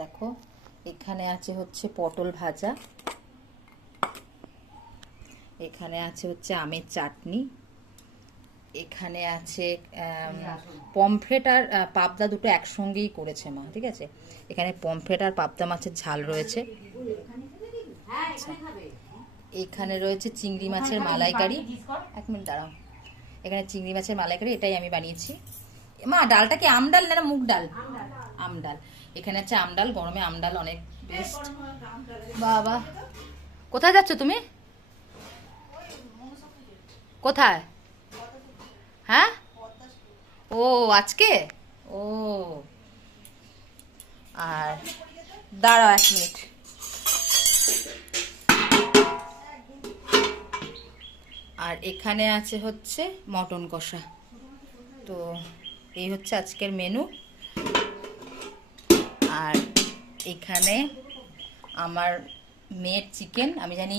দেখো এখানে আছে হচ্ছে পটল ভাজা, এখানে আছে হচ্ছে আমের চাটনি, এখানে আছে পমফ্রেট আর পাবদা দুটো একসঙ্গেই করেছে মা, ঠিক আছে। এখানে পমফ্রেট আর পাবদা মাছের ঝাল রয়েছে। আচ্ছা, এখানে রয়েছে চিংড়ি মাছের মালাইকারি। এক মিনিট দাঁড়াও, এখানে চিংড়ি মাছের মালাইকারি, এটাই আমি বানিয়েছি। মা ডালটা কি আম ডাল না মুগ ডাল? আম ডাল। এখানে আছে আম ডাল, গরমে আম ডাল অনেক বেস্ট। বাবা কোথায় যাচ্ছ তুমি? কোথায়? হ্যাঁ, ও আজকে, ও আর দাঁড়াও 1 মিনিট। আর এখানে আছে হচ্ছে মটন কষা। তো এই হচ্ছে আজকের মেনু। আর এখানে আমার মেয়ের চিকেন। আমি জানি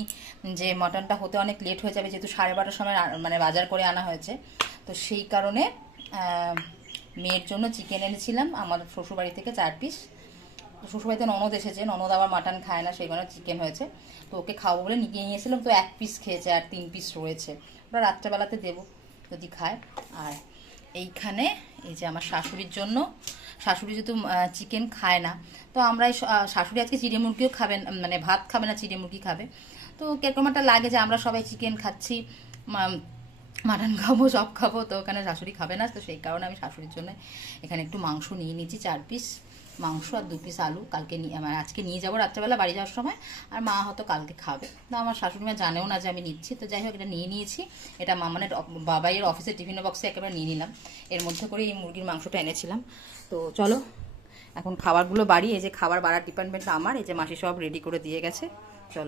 যে মটনটা হতে অনেক লেট হয়ে যাবে, যেহেতু 12:30টার সময় মানে বাজার করে আনা হয়েছে, তো সেই কারণে মেয়ের জন্য চিকেন এনেছিলাম আমার শ্বশুরবাড়ি থেকে 4 পিস। শ্বশুরবাড়িতে ননদ এসেছে, ননদ আবার মাটন খায় না, সেই কারণে চিকেন হয়েছে। তো ওকে খাবো বলে নিয়ে নিয়েছিলাম, তো 1 পিস খেয়েছে আর 3 পিস রয়েছে, ওটা রাত্রেবেলাতে দেবো যদি খায়। আর এইখানে এই যে আমার শাশুড়ির জন্য, শাশুড়ি যেহেতু চিকেন খায় না, তো আমরা শাশুড়ি আজকে চিড়ে মুরগিও খাবেন, মানে ভাত খাবে না, চিড়ে মুরগি খাবে। তো কিরকম একটা লাগে যে আমরা সবাই চিকেন খাচ্ছি, মাটন খাবো, সব খাবো, তো ওখানে শাশুড়ি খাবে না, তো সেই কারণে আমি শাশুড়ির জন্য এখানে একটু মাংস নিয়ে নিয়েছি, 4 পিস মাংস আর 2 পিস আলু। কালকে মানে আজকে নিয়ে যাবো রাত্রেবেলা বাড়ি যাওয়ার সময়, আর মা হয়তো কালকে খাবে। তো আমার শাশুড়ি মা জানেও না যে আমি নিচ্ছি, তো যাই হোক এটা নিয়ে নিয়েছি। এটা মামানের বাবাইয়ের অফিসের টিফিন বক্সে একেবারে নিয়ে নিলাম, এর মধ্যে করে এই মুরগির মাংসটা এনেছিলাম। তো চলো এখন খাবারগুলো বাড়ি, এই যে খাবার বাড়ার ডিপার্টমেন্টটা আমার, এই যে মাসি সব রেডি করে দিয়ে গেছে। চলো।